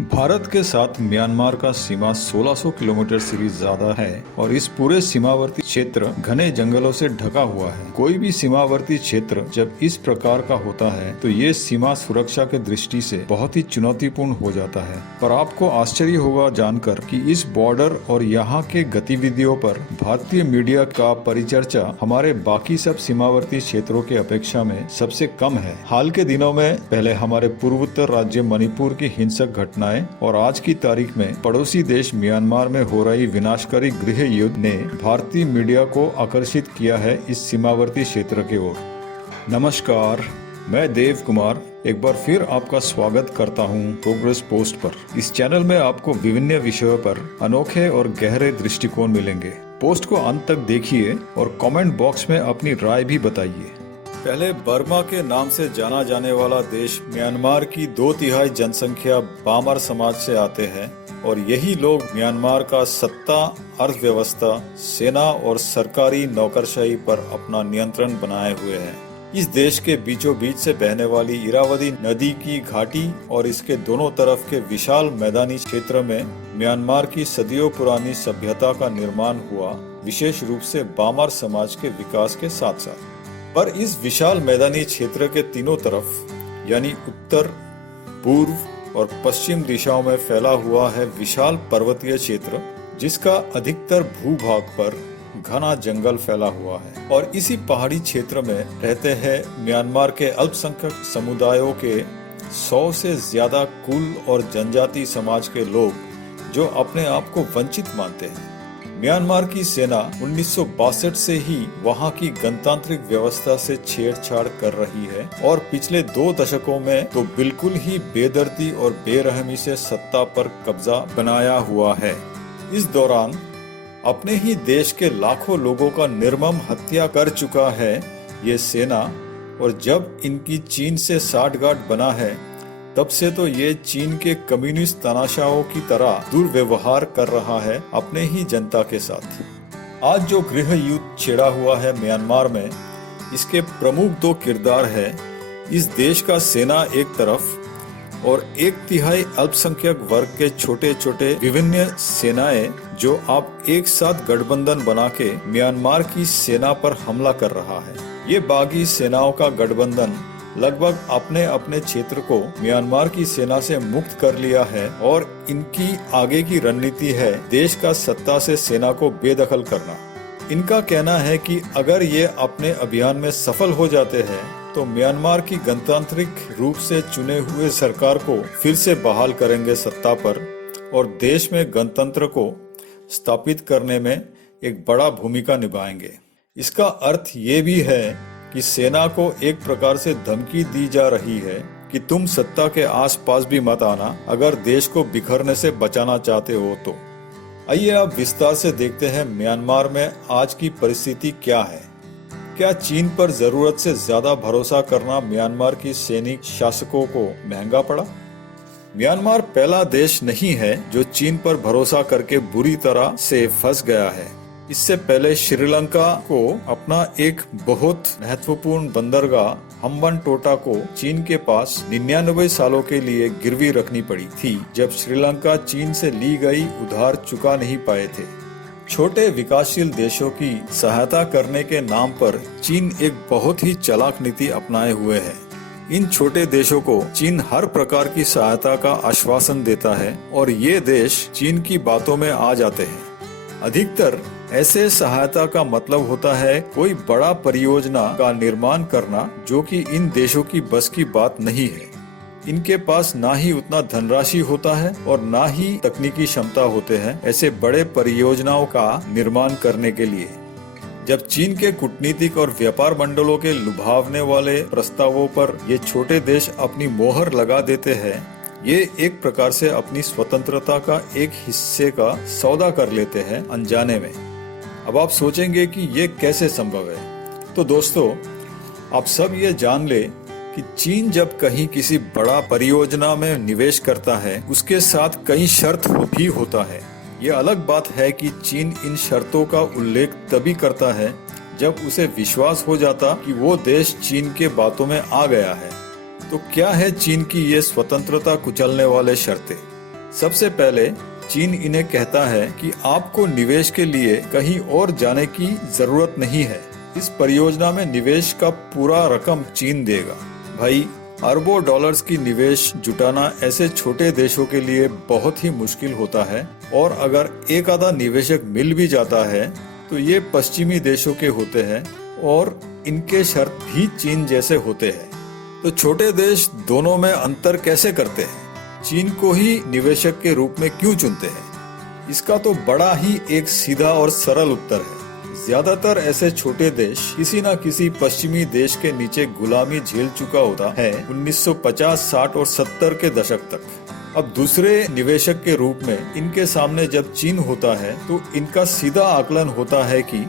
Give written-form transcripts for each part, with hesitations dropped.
भारत के साथ म्यांमार का सीमा 1600 किलोमीटर से भी ज्यादा है और इस पूरे सीमावर्ती क्षेत्र घने जंगलों से ढका हुआ है। कोई भी सीमावर्ती क्षेत्र जब इस प्रकार का होता है तो ये सीमा सुरक्षा के दृष्टि से बहुत ही चुनौतीपूर्ण हो जाता है। पर आपको आश्चर्य होगा जानकर कि इस बॉर्डर और यहाँ के गतिविधियों पर भारतीय मीडिया का परिचर्चा हमारे बाकी सब सीमावर्ती क्षेत्रों के अपेक्षा में सबसे कम है। हाल के दिनों में पहले हमारे पूर्वोत्तर राज्य मणिपुर की हिंसक घटनाएं और आज की तारीख में पड़ोसी देश म्यांमार में हो रही विनाशकारी गृह युद्ध ने भारतीय मीडिया को आकर्षित किया है इस सीमावर्ती क्षेत्र की ओर। नमस्कार, मैं देव कुमार एक बार फिर आपका स्वागत करता हूं प्रोग्रेस पोस्ट पर। इस चैनल में आपको विभिन्न विषयों पर अनोखे और गहरे दृष्टिकोण मिलेंगे। पोस्ट को अंत तक देखिए और कमेंट बॉक्स में अपनी राय भी बताइए। पहले बर्मा के नाम से जाना जाने वाला देश म्यांमार की 2/3 जनसंख्या बामर समाज से आते हैं और यही लोग म्यांमार का सत्ता, अर्थव्यवस्था, सेना और सरकारी नौकरशाही पर अपना नियंत्रण बनाए हुए हैं। इस देश के बीचों बीच से बहने वाली इरावदी नदी की घाटी और इसके दोनों तरफ के विशाल मैदानी क्षेत्र में म्यांमार की सदियों पुरानी सभ्यता का निर्माण हुआ, विशेष रूप से बामर समाज के विकास के साथ साथ। पर इस विशाल मैदानी क्षेत्र के तीनों तरफ यानी उत्तर, पूर्व और पश्चिम दिशाओं में फैला हुआ है विशाल पर्वतीय क्षेत्र, जिसका अधिकतर भूभाग पर घना जंगल फैला हुआ है। और इसी पहाड़ी क्षेत्र में रहते हैं म्यांमार के अल्पसंख्यक समुदायों के 100 से ज्यादा कुल और जनजाति समाज के लोग, जो अपने आप को वंचित मानते हैं। म्यांमार की सेना 1962 से ही वहां की गणतांत्रिक व्यवस्था से छेड़छाड़ कर रही है और पिछले 2 दशकों में तो बिल्कुल ही बेदर्दी और बेरहमी से सत्ता पर कब्जा बनाया हुआ है। इस दौरान अपने ही देश के लाखों लोगों का निर्मम हत्या कर चुका है ये सेना, और जब इनकी चीन से साठगांठ बना है तब से तो ये चीन के कम्युनिस्ट तानाशाहों की तरह दुर्व्यवहार कर रहा है अपने ही जनता के साथ। आज जो गृह युद्ध छेड़ा हुआ है म्यांमार में, इसके प्रमुख 2 किरदार है इस देश का सेना एक तरफ और 1/3 अल्पसंख्यक वर्ग के छोटे छोटे विभिन्न सेनाएं, जो आप एक साथ गठबंधन बना के म्यांमार की सेना पर हमला कर रहा है। ये बागी सेनाओं का गठबंधन लगभग अपने अपने क्षेत्र को म्यांमार की सेना से मुक्त कर लिया है और इनकी आगे की रणनीति है देश का सत्ता से सेना को बेदखल करना। इनका कहना है कि अगर ये अपने अभियान में सफल हो जाते हैं तो म्यांमार की गणतांत्रिक रूप से चुने हुए सरकार को फिर से बहाल करेंगे सत्ता पर और देश में गणतंत्र को स्थापित करने में एक बड़ा भूमिका निभाएंगे। इसका अर्थ ये भी है कि सेना को एक प्रकार से धमकी दी जा रही है कि तुम सत्ता के आसपास भी मत आना अगर देश को बिखरने से बचाना चाहते हो तो। आइए अब विस्तार से देखते हैं म्यांमार में आज की परिस्थिति क्या है। क्या चीन पर जरूरत से ज्यादा भरोसा करना म्यांमार की सैनिक शासकों को महंगा पड़ा? म्यांमार पहला देश नहीं है जो चीन पर भरोसा करके बुरी तरह से फंस गया है। इससे पहले श्रीलंका को अपना एक बहुत महत्वपूर्ण बंदरगाह हम्बनटोटा को चीन के पास 99 सालों के लिए गिरवी रखनी पड़ी थी, जब श्रीलंका चीन से ली गई उधार चुका नहीं पाए थे। छोटे विकासशील देशों की सहायता करने के नाम पर चीन एक बहुत ही चालाक नीति अपनाए हुए है। इन छोटे देशों को चीन हर प्रकार की सहायता का आश्वासन देता है और ये देश चीन की बातों में आ जाते हैं। अधिकतर ऐसे सहायता का मतलब होता है कोई बड़ा परियोजना का निर्माण करना, जो कि इन देशों की बस की बात नहीं है। इनके पास ना ही उतना धनराशि होता है और ना ही तकनीकी क्षमता होते हैं ऐसे बड़े परियोजनाओं का निर्माण करने के लिए। जब चीन के कूटनीतिक और व्यापार मंडलों के लुभावने वाले प्रस्तावों पर ये छोटे देश अपनी मोहर लगा देते हैं, ये एक प्रकार से अपनी स्वतंत्रता का एक हिस्से का सौदा कर लेते हैं अनजाने में। अब आप सोचेंगे कि ये कैसे संभव है? तो दोस्तों, आप सब ये जान ले कि चीन जब कहीं किसी बड़ा परियोजना में निवेश करता है, उसके साथ कई शर्त भी होता है। ये अलग बात है कि चीन इन शर्तों का उल्लेख तभी करता है जब उसे विश्वास हो जाता कि वो देश चीन के बातों में आ गया है। तो क्या है चीन की ये स्वतंत्रता कुचलने वाले शर्तें? सबसे पहले चीन इन्हें कहता है कि आपको निवेश के लिए कहीं और जाने की जरूरत नहीं है। इस परियोजना में निवेश का पूरा रकम चीन देगा। भाई, अरबों डॉलर्स की निवेश जुटाना ऐसे छोटे देशों के लिए बहुत ही मुश्किल होता है, और अगर एक आधा निवेशक मिल भी जाता है तो ये पश्चिमी देशों के होते हैं और इनके शर्त भी चीन जैसे होते हैं। तो छोटे देश दोनों में अंतर कैसे करते हैं? चीन को ही निवेशक के रूप में क्यों चुनते हैं? इसका तो बड़ा ही एक सीधा और सरल उत्तर है। ज्यादातर ऐसे छोटे देश किसी न किसी पश्चिमी देश के नीचे गुलामी झेल चुका होता है 1950, 60 और 70 के दशक तक। अब दूसरे निवेशक के रूप में इनके सामने जब चीन होता है तो इनका सीधा आकलन होता है कि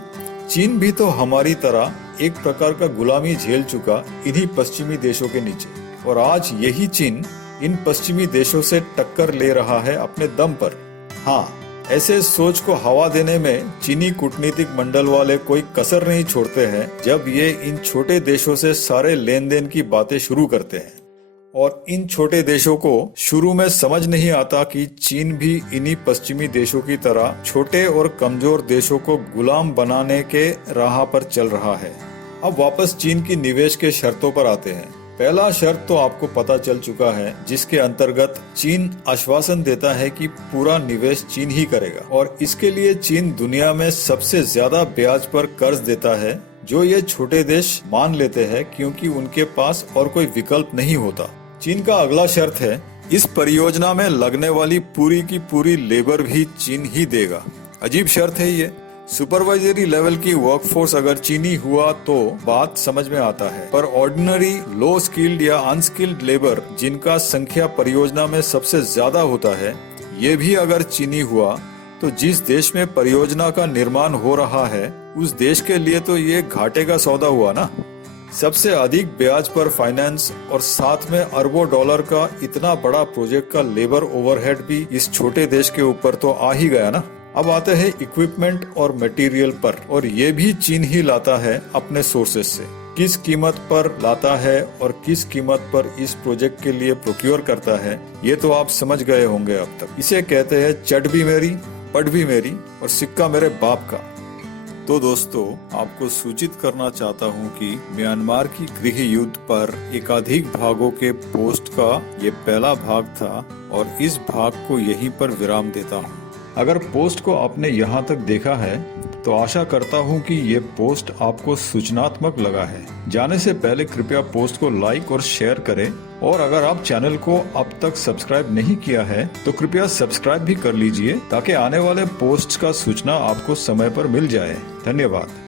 चीन भी तो हमारी तरह एक प्रकार का गुलामी झेल चुका इन्हीं पश्चिमी देशों के नीचे, और आज यही चीन इन पश्चिमी देशों से टक्कर ले रहा है अपने दम पर। हाँ, ऐसे सोच को हवा देने में चीनी कूटनीतिक मंडल वाले कोई कसर नहीं छोड़ते हैं जब ये इन छोटे देशों से सारे लेन देन की बातें शुरू करते हैं। और इन छोटे देशों को शुरू में समझ नहीं आता कि चीन भी इन्हीं पश्चिमी देशों की तरह छोटे और कमजोर देशों को गुलाम बनाने के राह पर चल रहा है। अब वापस चीन की निवेश के शर्तों पर आते हैं। पहला शर्त तो आपको पता चल चुका है, जिसके अंतर्गत चीन आश्वासन देता है कि पूरा निवेश चीन ही करेगा, और इसके लिए चीन दुनिया में सबसे ज्यादा ब्याज पर कर्ज देता है, जो ये छोटे देश मान लेते हैं क्योंकि उनके पास और कोई विकल्प नहीं होता। चीन का अगला शर्त है, इस परियोजना में लगने वाली पूरी की पूरी लेबर भी चीन ही देगा। अजीब शर्त है ये। सुपरवाइजरी लेवल की वर्कफोर्स अगर चीनी हुआ तो बात समझ में आता है, पर ऑर्डिनरी लो स्किल्ड या अनस्किल्ड लेबर, जिनका संख्या परियोजना में सबसे ज्यादा होता है, ये भी अगर चीनी हुआ तो जिस देश में परियोजना का निर्माण हो रहा है उस देश के लिए तो ये घाटे का सौदा हुआ ना। सबसे अधिक ब्याज पर फाइनेंस और साथ में अरबों डॉलर का इतना बड़ा प्रोजेक्ट का लेबर ओवरहेड भी इस छोटे देश के ऊपर तो आ ही गया ना। अब आते हैं इक्विपमेंट और मटेरियल पर, और ये भी चीन ही लाता है अपने सोर्सेस से। किस कीमत पर लाता है और किस कीमत पर इस प्रोजेक्ट के लिए प्रोक्योर करता है, ये तो आप समझ गए होंगे अब तक। इसे कहते हैं चट भी मेरी, पट भी मेरी और सिक्का मेरे बाप का। तो दोस्तों, आपको सूचित करना चाहता हूं कि म्यांमार की गृह युद्ध पर एकाधिक भागों के पोस्ट का ये पहला भाग था, और इस भाग को यहीं पर विराम देता हूं। अगर पोस्ट को आपने यहाँ तक देखा है तो आशा करता हूँ कि ये पोस्ट आपको सूचनात्मक लगा है। जाने से पहले कृपया पोस्ट को लाइक और शेयर करें, और अगर आप चैनल को अब तक सब्सक्राइब नहीं किया है तो कृपया सब्सक्राइब भी कर लीजिए, ताकि आने वाले पोस्ट का सूचना आपको समय पर मिल जाए। धन्यवाद।